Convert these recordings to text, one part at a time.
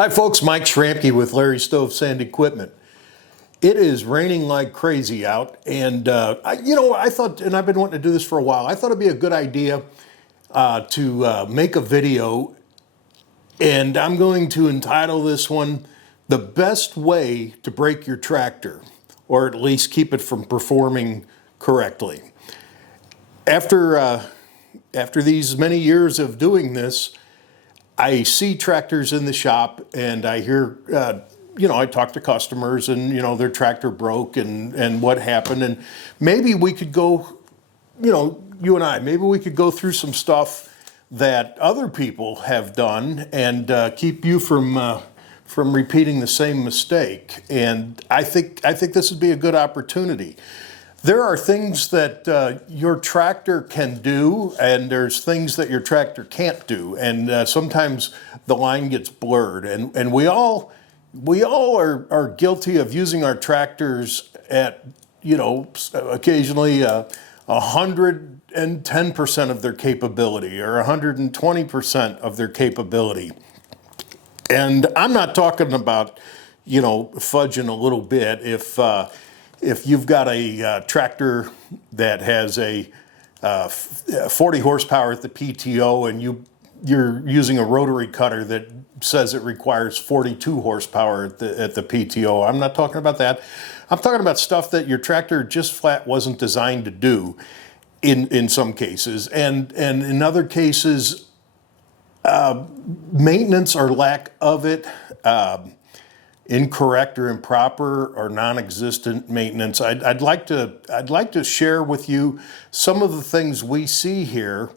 Hi folks, Mike Schramke with Larry Stove Sand Equipment. It is raining like crazy out, and I thought, and I've been wanting to do this for a while, I thought it'd be a good idea to make a video, and I'm going to entitle this one, The Best Way to Break Your Tractor, or at least keep it from performing correctly. After these many years of doing this, I see tractors in the shop and I hear, I talk to customers and, their tractor broke and what happened. And maybe we could go, you and I, maybe we could go through some stuff that other people have done and keep you from repeating the same mistake. And I think this would be a good opportunity. There are things that your tractor can do, and there's things that your tractor can't do, and sometimes the line gets blurred. And we all are guilty of using our tractors at occasionally 110% of their capability or 120% of their capability. And I'm not talking about fudging a little bit. If you've got a tractor that has a 40 horsepower at the PTO and you're using a rotary cutter that says it requires 42 horsepower at the PTO, I'm not talking about that. I'm talking about stuff that your tractor just flat wasn't designed to do in some cases. And in other cases, maintenance or lack of it, incorrect or improper or non-existent maintenance. I'd like to share with you some of the things we see here,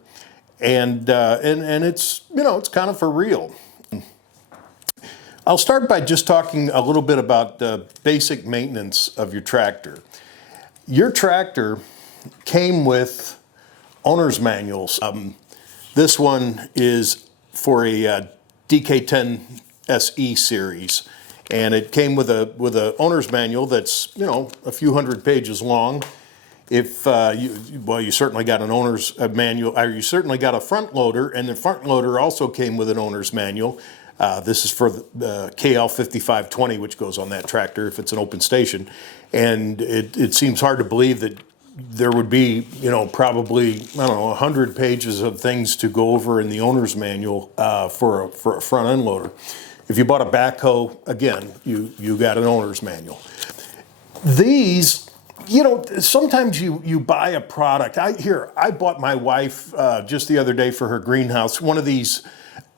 and it's it's kind of for real. I'll start by just talking a little bit about the basic maintenance of your tractor. Your tractor came with owner's manuals. This one is for a DK10 SE series. And it came with a owner's manual that's a few hundred pages long. If you certainly got an owner's manual, or you certainly got a front loader, and the front loader also came with an owner's manual. This is for the KL5520, which goes on that tractor if it's an open station. And it seems hard to believe that there would be probably 100 pages of things to go over in the owner's manual for a front end loader. If you bought a backhoe, again, you got an owner's manual. These, sometimes you buy a product. I bought my wife just the other day for her greenhouse one of these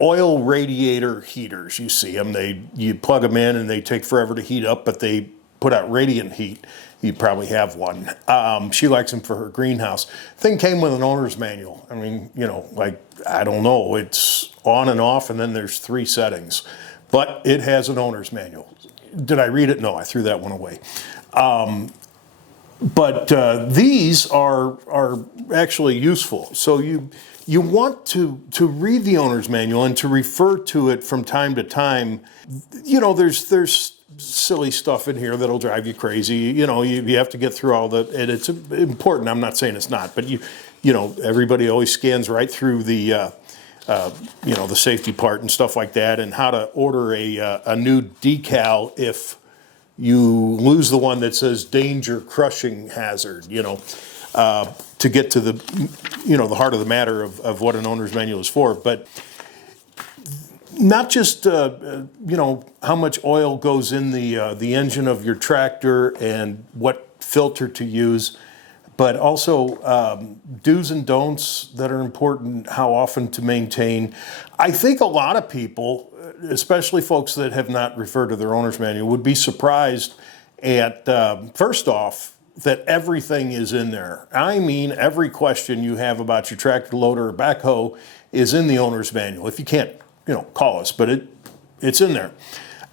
oil radiator heaters. You see them, you plug them in and they take forever to heat up, but they put out radiant heat. You probably have one. She likes them for her greenhouse. Thing came with an owner's manual. I mean, I don't know, it's on and off, and then there's 3 settings. But it has an owner's manual. Did I read it? No, I threw that one away. But these are actually useful. So you want to read the owner's manual and to refer to it from time to time. There's silly stuff in here that'll drive you crazy. You have to get through all and it's important. I'm not saying it's not, but everybody always scans right through the safety part and stuff like that, and how to order a new decal if you lose the one that says danger crushing hazard, to get to the heart of the matter of what an owner's manual is for. But not just, how much oil goes in the engine of your tractor and what filter to use, but also do's and don'ts that are important, how often to maintain. I think a lot of people, especially folks that have not referred to their owner's manual, would be surprised at, first off, that everything is in there. I mean, every question you have about your tractor loader or backhoe is in the owner's manual. If you can't, call us, but it's in there.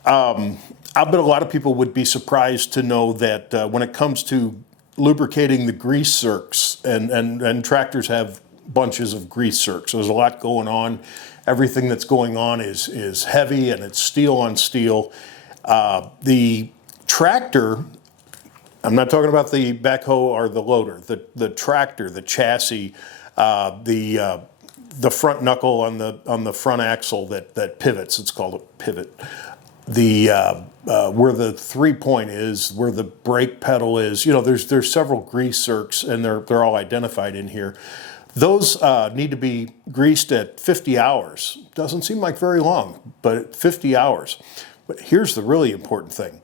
I bet a lot of people would be surprised to know that when it comes to lubricating the grease zerks, and tractors have bunches of grease zerks. There's a lot going on. Everything that's going on is heavy, and it's steel on steel. The tractor, I'm not talking about the backhoe or the loader, the tractor, the chassis, the the front knuckle on the front axle that pivots. It's called a pivot. The where the 3-point is, where the brake pedal is. There's several grease zerks, and they're all identified in here. Those need to be greased at 50 hours. Doesn't seem like very long, but 50 hours. But here's the really important thing.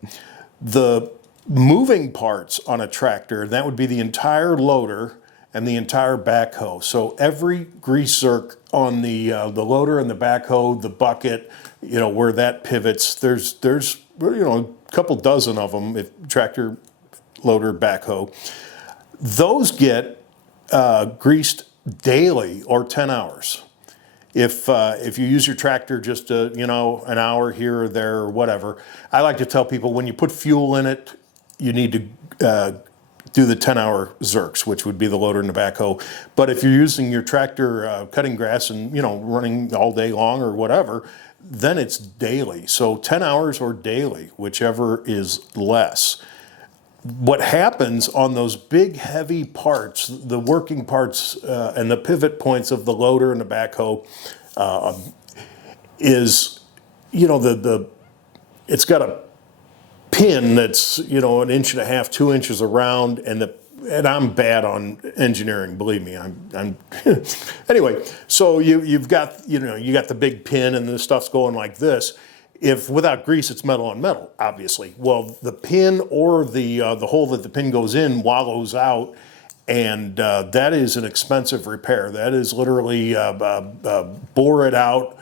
The moving parts on a tractor, that would be the entire loader and the entire backhoe. So every grease zerk on the loader and the backhoe, the bucket, where that pivots, there's a couple dozen of them, if tractor, loader, backhoe. Those get greased daily or 10 hours. If you use your tractor just an hour here or there or whatever, I like to tell people when you put fuel in it, you need to do the 10-hour zerks, which would be the loader and the backhoe. But if you're using your tractor cutting grass and running all day long or whatever, then it's daily. So 10 hours or daily, whichever is less. What happens on those big heavy parts, the working parts and the pivot points of the loader and the backhoe, is it's got a pin that's an inch and a half, 2 inches around, and I'm bad on engineering, believe me. I'm anyway. So you've got the big pin, and the stuff's going like this. If without grease, it's metal on metal, obviously. Well, the pin or the hole that the pin goes in wallows out, and that is an expensive repair. That is literally bore it out.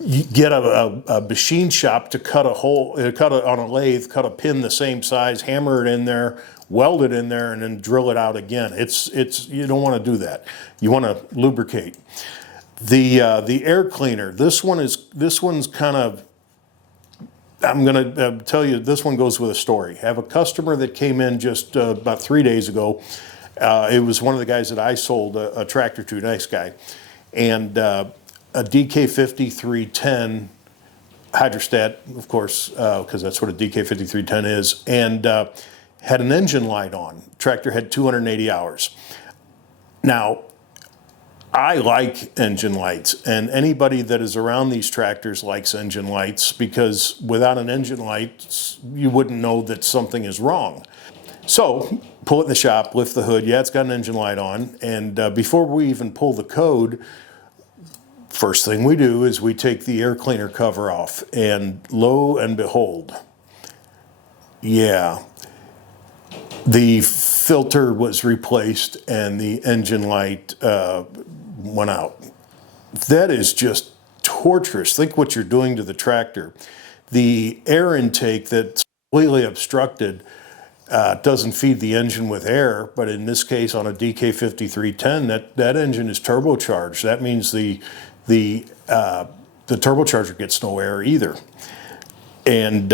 You get a machine shop to cut a hole, on a lathe, cut a pin the same size, hammer it in there, weld it in there, and then drill it out again. It's you don't want to do that. You want to lubricate. The air cleaner. This one's kind of. I'm going to tell you, this one goes with a story. I have a customer that came in just about 3 days ago. It was one of the guys that I sold a tractor to, nice guy, and a DK5310 hydrostat, of course, because that's what a DK5310 is, and had an engine light on. Tractor had 280 hours. Now, I like engine lights, and anybody that is around these tractors likes engine lights, because without an engine light, you wouldn't know that something is wrong. So, pull it in the shop, lift the hood, yeah, it's got an engine light on, and before we even pull the code, first thing we do is we take the air cleaner cover off, and lo and behold, yeah, the filter was replaced and the engine light went out. That is just torturous. Think what you're doing to the tractor. The air intake that's completely obstructed doesn't feed the engine with air, but in this case on a DK5310, that engine is turbocharged. That means the turbocharger gets no air either. And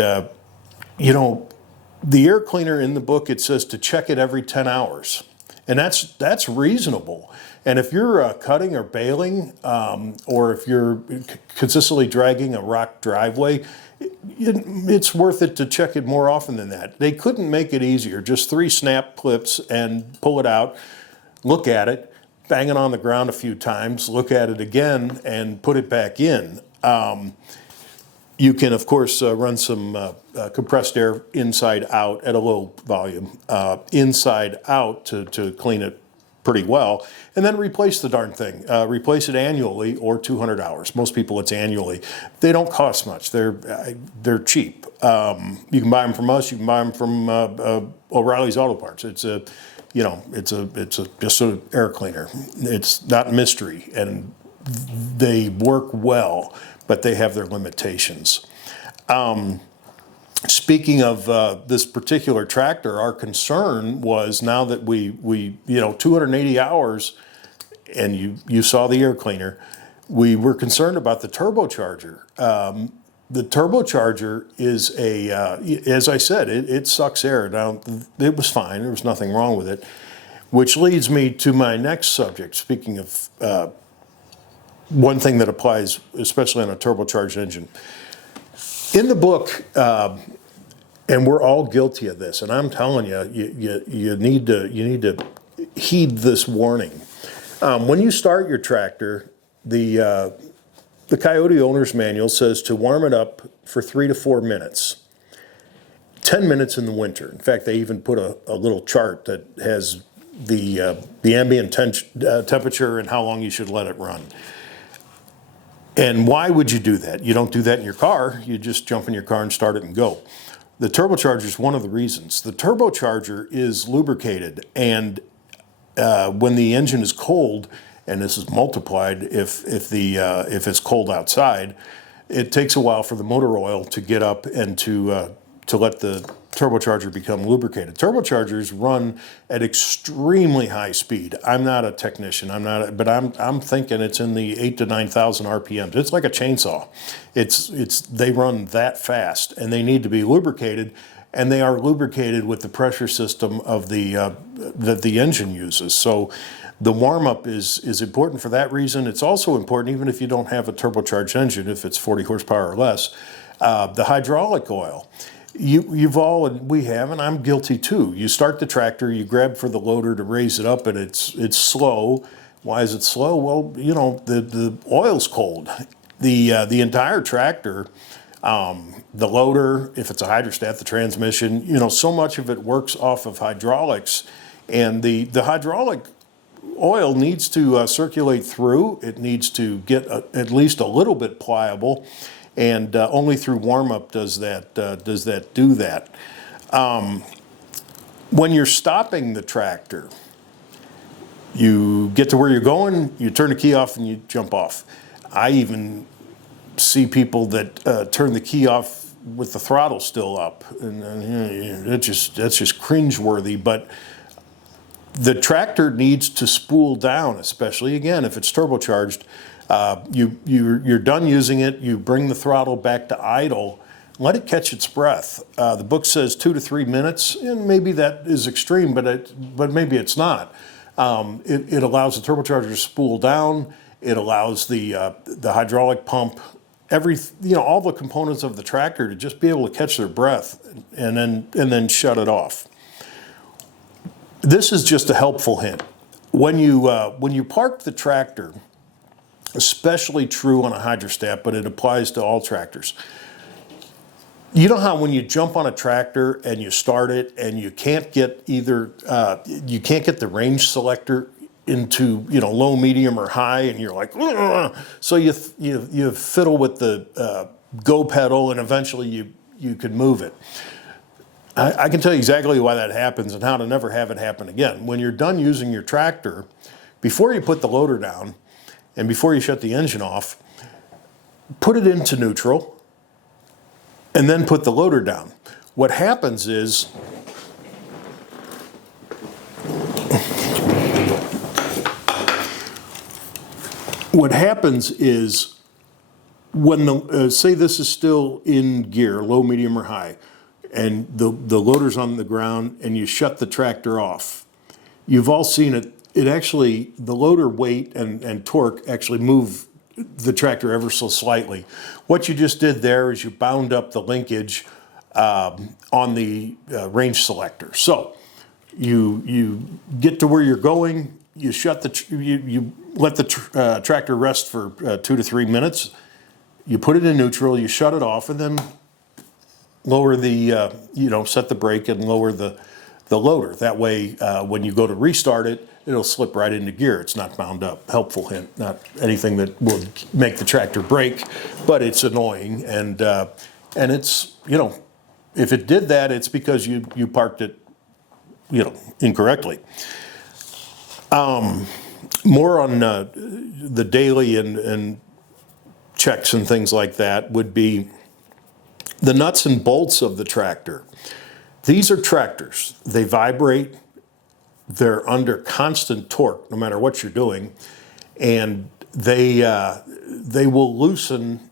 the air cleaner in the book, it says to check it every 10 hours. And that's reasonable. And if you're cutting or baling, or if you're consistently dragging a rock driveway, it's worth it to check it more often than that. They couldn't make it easier. Just 3 snap clips and pull it out, look at it, bang it on the ground a few times, look at it again, and put it back in. You can, of course, run some compressed air inside out at a low volume, inside out to clean it pretty well, and then replace the darn thing. Replace it annually or 200 hours. Most people, it's annually. They don't cost much. They're cheap. You can buy them from us. You can buy them from O'Reilly's Auto Parts. It's just an air cleaner. It's not mystery, and they work well, but they have their limitations. Speaking of this particular tractor, our concern was, now that we 280 hours, and you saw the air cleaner, we were concerned about the turbocharger. The turbocharger is as I said, it sucks air. Now, it was fine. There was nothing wrong with it, which leads me to my next subject. Speaking of one thing that applies, especially on a turbocharged engine. In the book, and we're all guilty of this, and I'm telling you, you need to heed this warning. When you start your tractor, the Coyote Owner's Manual says to warm it up for 3 to 4 minutes. 10 minutes in the winter. In fact, they even put a little chart that has the ambient temperature and how long you should let it run. And why would you do that? You don't do that in your car. You just jump in your car and start it and go. The turbocharger is one of the reasons. The turbocharger is lubricated, and when the engine is cold, and this is multiplied if it's cold outside, it takes a while for the motor oil to get up and to let the turbocharger become lubricated. Turbochargers run at extremely high speed. I'm not a technician. But I'm thinking it's in the 8,000 to 9,000 RPMs. It's like a chainsaw. They run that fast, and they need to be lubricated. And they are lubricated with the pressure system of that the engine uses. So the warm-up is important for that reason. It's also important even if you don't have a turbocharged engine, if it's 40 horsepower or less. The hydraulic oil. We have, and I'm guilty too. You start the tractor, you grab for the loader to raise it up, and it's slow. Why is it slow? Well, the oil's cold. The entire tractor, the loader, if it's a hydrostat, the transmission, so much of it works off of hydraulics, and the hydraulic oil needs to circulate through. It needs to get at least a little bit pliable. And only through warm-up does that do that. When you're stopping the tractor, you get to where you're going, you turn the key off, and you jump off. I even see people that turn the key off with the throttle still up, and that's just cringeworthy. But the tractor needs to spool down, especially again if it's turbocharged. You're done using it, you bring the throttle back to idle, let it catch its breath. The book says 2 to 3 minutes, and maybe that is extreme, but maybe it's not. It allows the turbocharger to spool down. It allows the hydraulic pump, all the components of the tractor to just be able to catch their breath and then shut it off. This is just a helpful hint. When you park the tractor, especially true on a hydrostat, but it applies to all tractors. You know how when you jump on a tractor and you start it and you can't get the range selector into low, medium, or high, and you're like, ugh! So you fiddle with the go pedal, and eventually you can move it. I can tell you exactly why that happens and how to never have it happen again. When you're done using your tractor, before you put the loader down, and before you shut the engine off, put it into neutral, and then put the loader down. What happens is, when say this is still in gear, low, medium, or high, and the loader's on the ground, and you shut the tractor off, you've all seen it. The loader weight and torque actually move the tractor ever so slightly. What you just did there is you bound up the linkage on the range selector. So you get to where you're going, you let the tractor rest for 2 to 3 minutes, you put it in neutral, you shut it off, and then lower set the brake and lower the loader. That way, when you go to restart it, it'll slip right into gear. It's not bound up. Helpful hint, not anything that will make the tractor brake, but it's annoying. And it's, if it did that, it's because you parked it, incorrectly. More on the daily and checks and things like that would be the nuts and bolts of the tractor. These are tractors. They vibrate. They're under constant torque, no matter what you're doing, and they will loosen.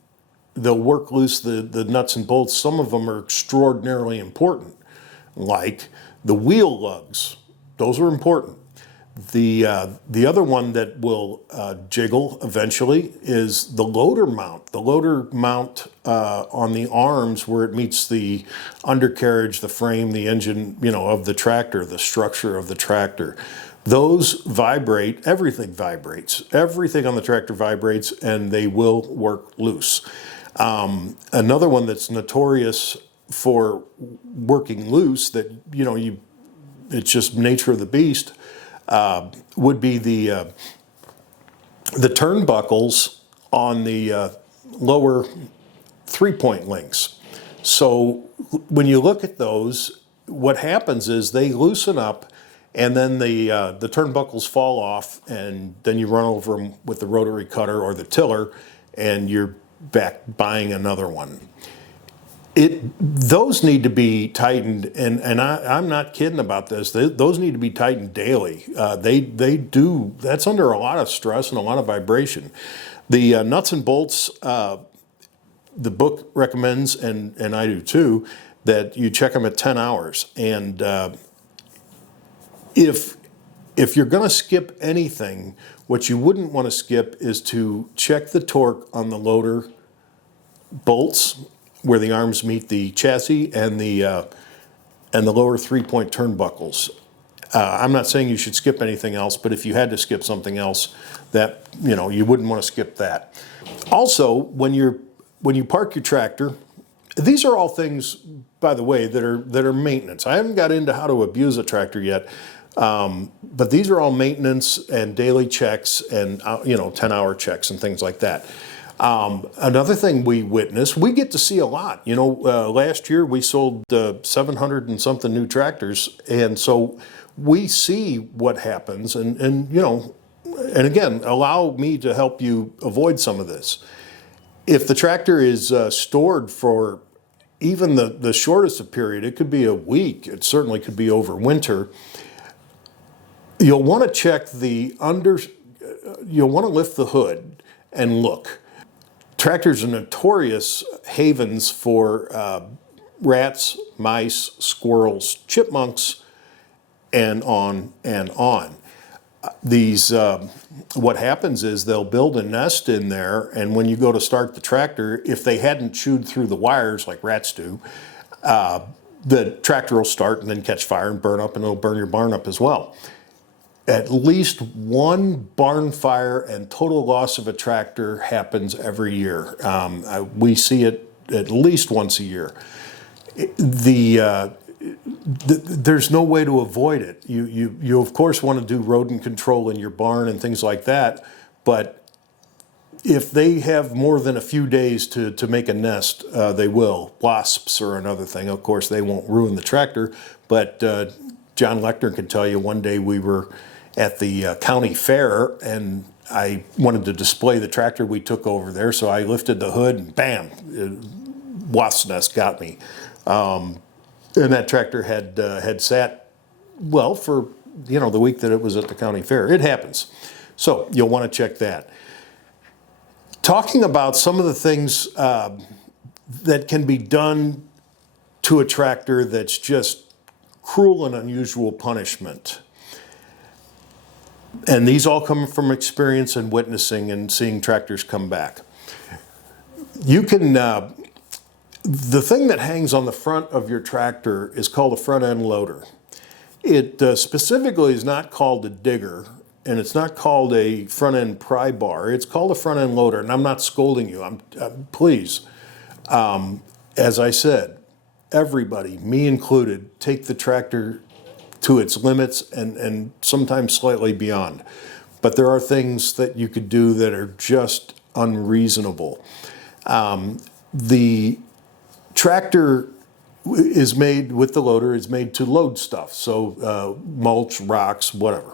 They'll work loose the nuts and bolts. Some of them are extraordinarily important, like the wheel lugs. Those are important. The other one that will jiggle eventually is the loader mount. The loader mount on the arms where it meets the undercarriage, the frame, the engine, of the tractor, the structure of the tractor. Those vibrate, everything vibrates. Everything on the tractor vibrates, and they will work loose. Another one that's notorious for working loose, that, you know, it's just nature of the beast, would be the turnbuckles on the lower 3-point links. So when you look at those, what happens is they loosen up, and then the turnbuckles fall off, and then you run over them with the rotary cutter or the tiller, and you're back buying another one. Those need to be tightened, and I'm not kidding about this. Those need to be tightened daily. They do. That's under a lot of stress and a lot of vibration. The nuts and bolts, the book recommends, and I do too, that you check them at 10 hours. And if you're going to skip anything, what you wouldn't want to skip is to check the torque on the loader bolts where the arms meet the chassis, and the lower 3-point turnbuckles. I'm not saying you should skip anything else, but if you had to skip something else, that, you know, you wouldn't want to skip that. Also, when you park your tractor, these are all things, by the way, that are maintenance. I haven't got into how to abuse a tractor yet, but these are all maintenance and daily checks, and 10-hour checks and things like that. Another thing we witness, we get to see a lot. You know, last year we sold 700 and something new tractors, and so we see what happens, and you know, and again, allow me to help you avoid some of this. If the tractor is stored for even the shortest of period, it could be a week, it certainly could be over winter, you'll want to check you'll want to lift the hood and look. Tractors are notorious havens for rats, mice, squirrels, chipmunks, and on and on. These, what happens is they'll build a nest in there, and when you go to start the tractor, if they hadn't chewed through the wires like rats do, the tractor will start and then catch fire and burn up, and it'll burn your barn up as well. At least one barn fire and total loss of a tractor happens every year. We see it at least once a year. There's no way to avoid it. You of course want to do rodent control in your barn and things like that, but if they have more than a few days to make a nest, they will. Wasps are another thing. Of course, they won't ruin the tractor, but John Lecter can tell you, one day we were at the county fair, and I wanted to display the tractor we took over there, so I lifted the hood, and bam, wasp nest got me. And that tractor had sat, well, for the week that it was at the county fair. It happens. So you'll want to check that. Talking about some of the things that can be done to a tractor that's just cruel and unusual punishment. And these all come from experience and witnessing and seeing tractors come back. You can, the thing that hangs on the front of your tractor is called a front end loader. It specifically is not called a digger, and it's not called a front end pry bar. It's called a front end loader, and I'm not scolding you. Please, as I said, everybody, me included, take the tractor to its limits and sometimes slightly beyond. But there are things that you could do that are just unreasonable. The tractor is made with the loader, is made to load stuff. So mulch, rocks, whatever,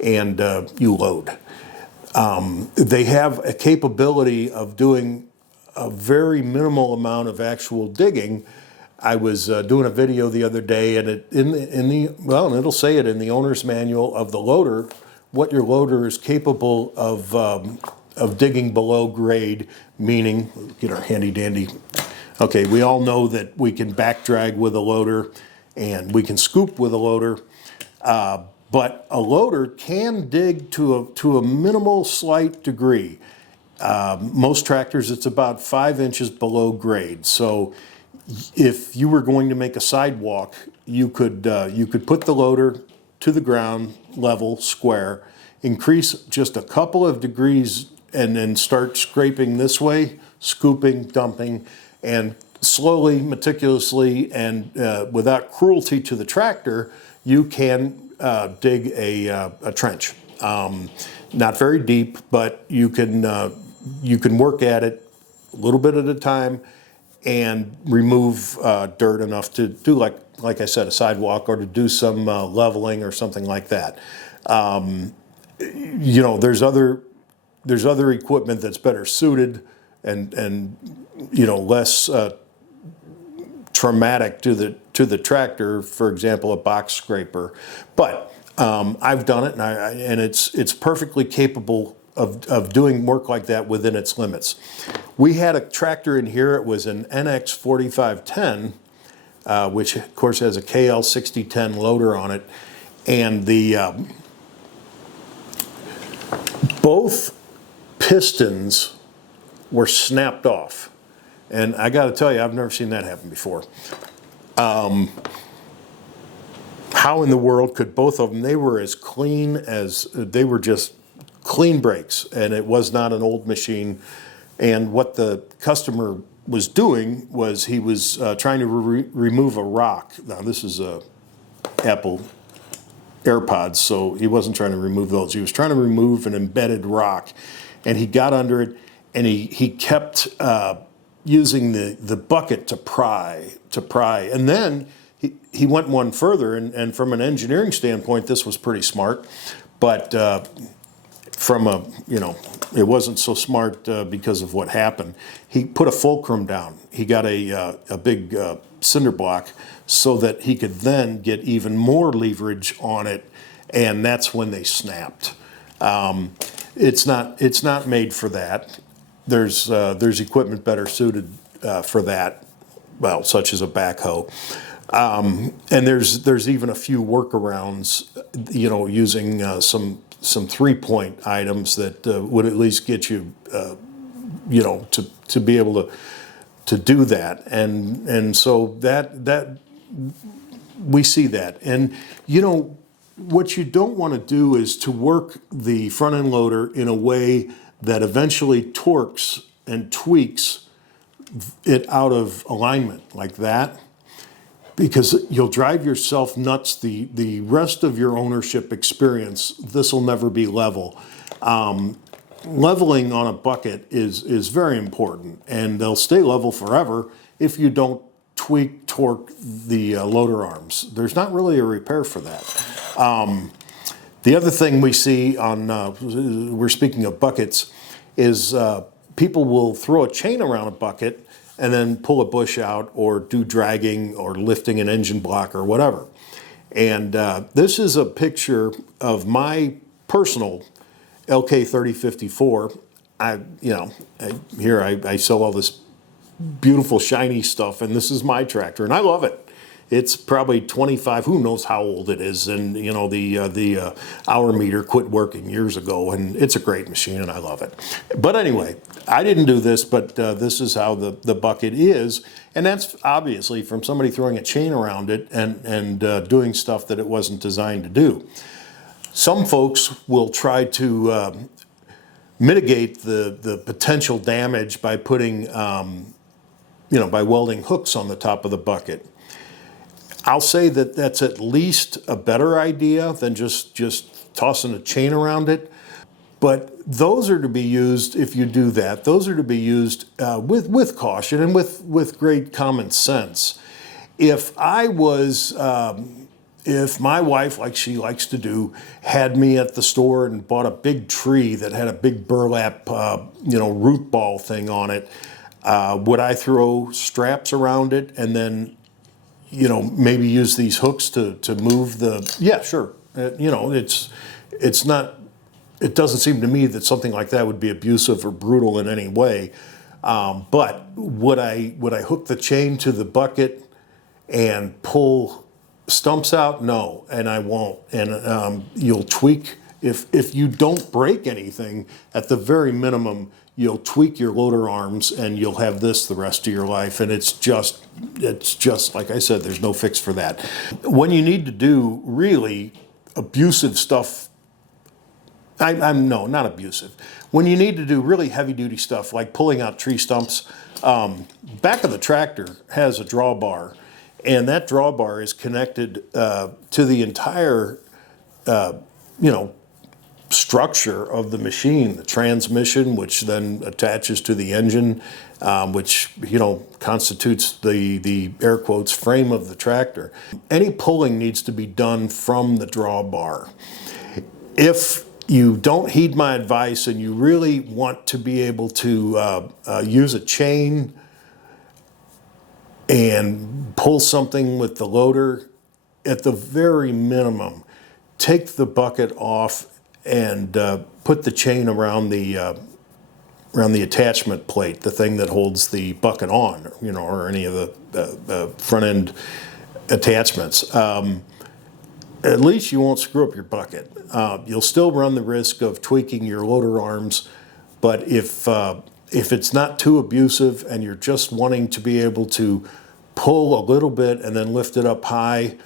and you load. They have a capability of doing a very minimal amount of actual digging. I was doing a video the other day, and it'll say it in the owner's manual of the loader, what your loader is capable of digging below grade, meaning, get our handy dandy. Okay, we all know that we can back drag with a loader and we can scoop with a loader, but a loader can dig to a minimal slight degree. Most tractors, it's about 5 inches below grade. So if you were going to make a sidewalk, you could put the loader to the ground level square, increase just a couple of degrees and then start scraping this way, scooping, dumping, and slowly, meticulously, and without cruelty to the tractor, you can dig a trench. Not very deep, but you can work at it a little bit at a time and remove dirt enough to do, like I said, a sidewalk, or to do some leveling or something like that. You know, there's other equipment that's better suited and you know, less traumatic to the tractor. For example, a box scraper. But I've done it, and it's perfectly capable of doing work like that within its limits. We had a tractor in here. It was an NX 4510, which of course has a KL 6010 loader on it, and the both pistons were snapped off. And I got to tell you, I've never seen that happen before. How in the world could both of them? They were as clean as, they were just clean brakes, and it was not an old machine. And what the customer was doing was he was trying to remove a rock. Now this is a Apple AirPods, so he wasn't trying to remove those. He was trying to remove an embedded rock, and he got under it, and he kept using the bucket to pry. And then he went one further, and from an engineering standpoint, this was pretty smart, but from a, you know, it wasn't so smart because of what happened. He put a fulcrum down. He got a big cinder block so that he could then get even more leverage on it, and that's when they snapped. It's not made for that. There's equipment better suited for that, well, such as a backhoe. And there's even a few workarounds, you know, using some 3-point items that would at least get you, you know, to be able to do that. And so that we see that. And, you know, what you don't want to do is to work the front end loader in a way that eventually torques and tweaks it out of alignment like that, because you'll drive yourself nuts the rest of your ownership experience. This will never be level. Leveling on a bucket is very important, and they'll stay level forever if you don't torque the loader arms. There's not really a repair for that. The other thing we see on, we're speaking of buckets, is people will throw a chain around a bucket and then pull a bush out, or do dragging or lifting an engine block or whatever. And this is a picture of my personal LK 3054. I sell all this beautiful shiny stuff, and this is my tractor, and I love it. It's probably 25, who knows how old it is, and you know, the hour meter quit working years ago, and it's a great machine and I love it. But anyway, I didn't do this, but this is how the bucket is, and that's obviously from somebody throwing a chain around it and doing stuff that it wasn't designed to do. Some folks will try to mitigate the potential damage by putting, by welding hooks on the top of the bucket. I'll say that that's at least a better idea than just tossing a chain around it. But those are to be used, if you do that, those are to be used with caution and with great common sense. If I was, if my wife, like she likes to do, had me at the store and bought a big tree that had a big burlap, root ball thing on it, would I throw straps around it and then maybe use these hooks to move the, yeah, sure. It's not, it doesn't seem to me that something like that would be abusive or brutal in any way. But would I hook the chain to the bucket and pull stumps out? No, and I won't. And you'll tweak, if you don't break anything, at the very minimum, you'll tweak your loader arms and you'll have this the rest of your life. And it's just, like I said, there's no fix for that. When you need to do really abusive stuff, no, not abusive. When you need to do really heavy duty stuff like pulling out tree stumps, back of the tractor has a drawbar, and that drawbar is connected to the entire, structure of the machine, the transmission, which then attaches to the engine, which constitutes the air quotes frame of the tractor. Any pulling needs to be done from the drawbar. If you don't heed my advice and you really want to be able to use a chain and pull something with the loader, at the very minimum, take the bucket off and put the chain around the attachment plate, the thing that holds the bucket on, or any of the front end attachments. At least you won't screw up your bucket. You'll still run the risk of tweaking your loader arms, but if it's not too abusive and you're just wanting to be able to pull a little bit and then lift it up high,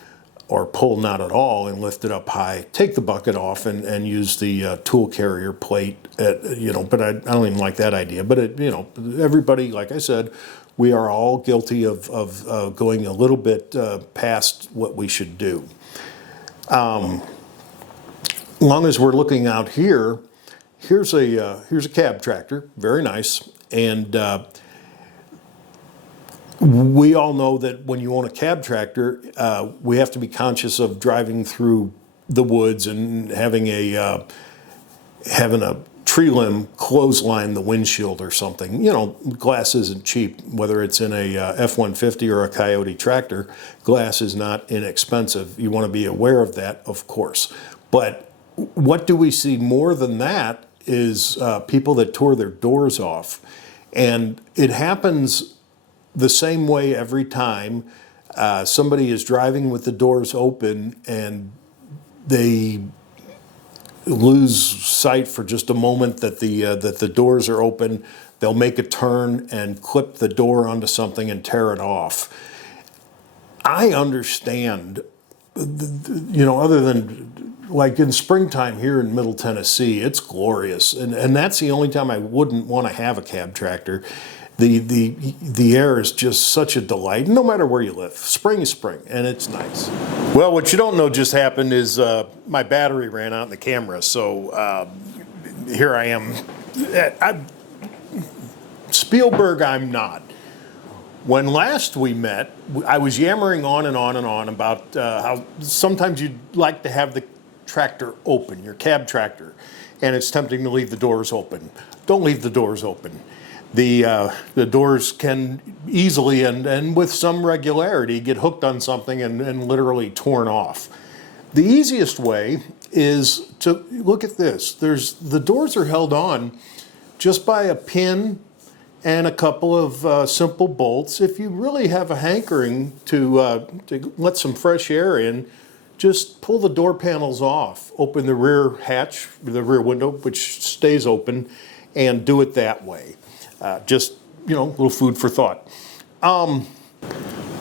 or pull not at all and lift it up high, take the bucket off and use the tool carrier plate. But I don't even like that idea. But everybody, like I said, we are all guilty of going a little bit past what we should do. Long as we're looking out here, here's a cab tractor, very nice, and we all know that when you own a cab tractor, we have to be conscious of driving through the woods and having a tree limb clothesline the windshield or something. Glass isn't cheap, whether it's in a F-150 or a Coyote tractor. Glass is not inexpensive. You want to be aware of that, of course. But what do we see more than that is people that tore their doors off. And it happens the same way every time. Somebody is driving with the doors open and they lose sight for just a moment that the doors are open. They'll make a turn and clip the door onto something and tear it off. I understand, other than like in springtime here in Middle Tennessee, it's glorious, and that's the only time I wouldn't want to have a cab tractor. The air is just such a delight, no matter where you live. Spring is spring, and it's nice. Well, what you don't know just happened is my battery ran out in the camera, so here I am. Spielberg, I'm not. When last we met, I was yammering on and on and on about how sometimes you'd like to have the tractor open, your cab tractor, and it's tempting to leave the doors open. Don't leave the doors open. The doors can easily and with some regularity get hooked on something and literally torn off. The easiest way is to look at this. The doors are held on just by a pin and a couple of simple bolts. If you really have a hankering to let some fresh air in, just pull the door panels off, open the rear hatch, the rear window, which stays open, and do it that way. Just, a little food for thought.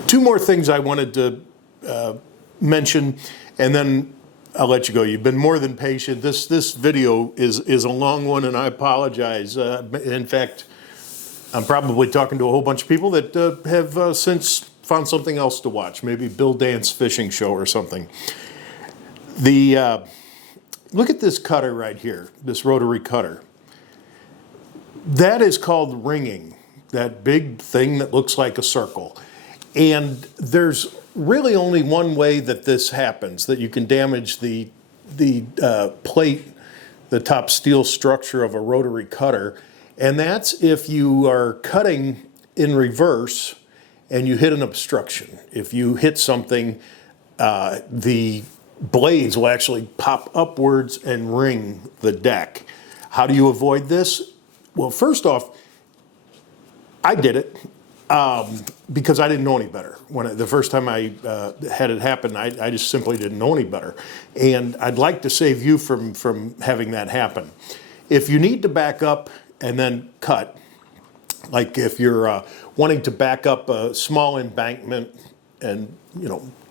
Two more things I wanted to mention, and then I'll let you go. You've been more than patient. This video is a long one, and I apologize. In fact, I'm probably talking to a whole bunch of people that have since found something else to watch, maybe Bill Dance fishing show or something. Look at this cutter right here, this rotary cutter. That is called ringing, that big thing that looks like a circle. And there's really only one way that this happens, that you can damage the plate, the top steel structure of a rotary cutter, and that's if you are cutting in reverse and you hit an obstruction. If you hit something, the blades will actually pop upwards and ring the deck. How do you avoid this? Well, first off, I did it because I didn't know any better. The first time I had it happen, I just simply didn't know any better. And I'd like to save you from having that happen. If you need to back up and then cut, like if you're wanting to back up a small embankment and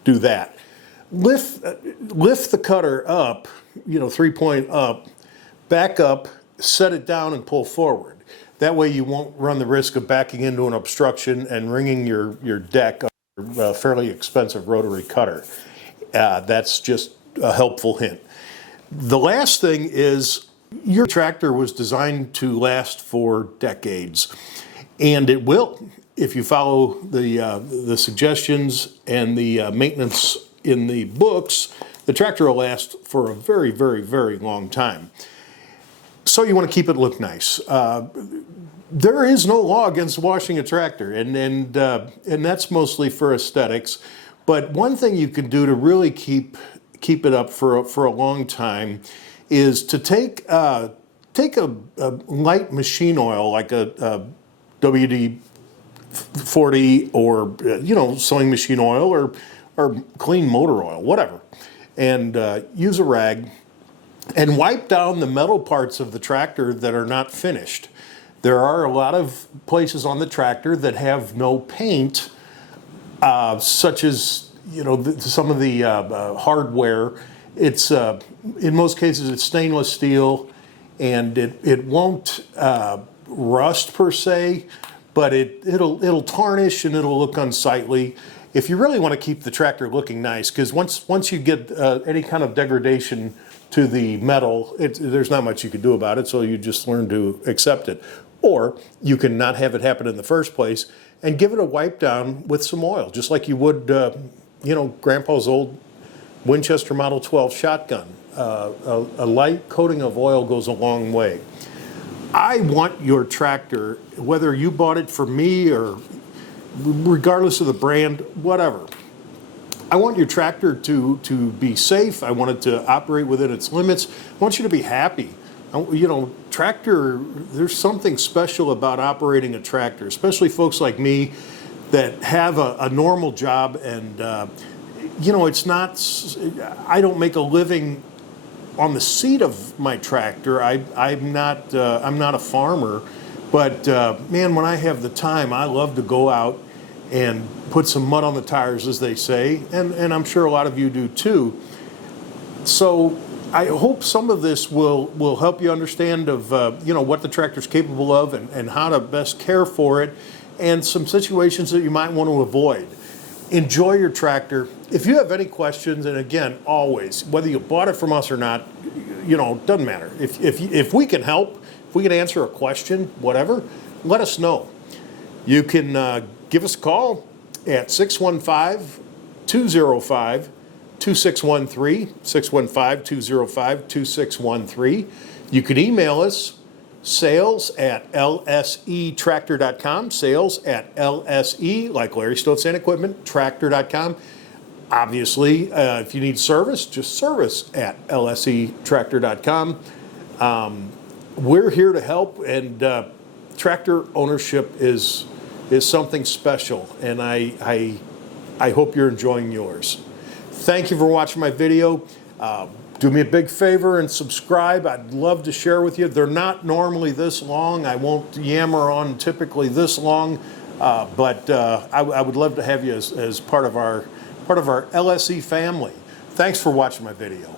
do that, lift the cutter up, 3-point up, back up, set it down and pull forward. That way you won't run the risk of backing into an obstruction and ringing your deck on a fairly expensive rotary cutter. That's just a helpful hint. The last thing is your tractor was designed to last for decades, and it will. If you follow the suggestions and the maintenance in the books, the tractor will last for a very, very, very long time. So you want to keep it look nice. There is no law against washing a tractor, and that's mostly for aesthetics. But one thing you can do to really keep it up for a long time is to take a light machine oil like a WD-40 or sewing machine oil or clean motor oil, whatever, and use a rag and wipe down the metal parts of the tractor that are not finished. There are a lot of places on the tractor that have no paint, such as some of the hardware. It's in most cases it's stainless steel, and it won't rust per se, but it'll tarnish and it'll look unsightly. If you really want to keep the tractor looking nice, because once you get any kind of degradation to the metal, there's not much you can do about it, so you just learn to accept it. Or you can not have it happen in the first place and give it a wipe down with some oil, just like you would, Grandpa's old Winchester Model 12 shotgun. A light coating of oil goes a long way. I want your tractor, whether you bought it for me or regardless of the brand, whatever. I want your tractor to be safe. I want it to operate within its limits. I want you to be happy. Tractor, there's something special about operating a tractor, especially folks like me that have a normal job, and it's not, I don't make a living on the seat of my tractor. I'm not a farmer, but man, when I have the time, I love to go out and put some mud on the tires, as they say, and I'm sure a lot of you do too. So I hope some of this will help you understand of what the tractor's capable of and how to best care for it, and some situations that you might want to avoid. Enjoy your tractor. If you have any questions, and again, always, whether you bought it from us or not, doesn't matter. If we can help, if we can answer a question, whatever, let us know. You can give us a call at 615-205-2613, 615-205-2613. You can email us, sales@lsetractor.com, sales@lse, like Larry Stone Sand Equipment, tractor.com. Obviously, if you need service, just service@lsetractor.com. We're here to help, and tractor ownership is something special, and I hope you're enjoying yours. Thank you for watching my video. Do me a big favor and subscribe. I'd love to share with you. They're not normally this long. I won't yammer on typically this long, but I would love to have you as part of our LSE family. Thanks for watching my video.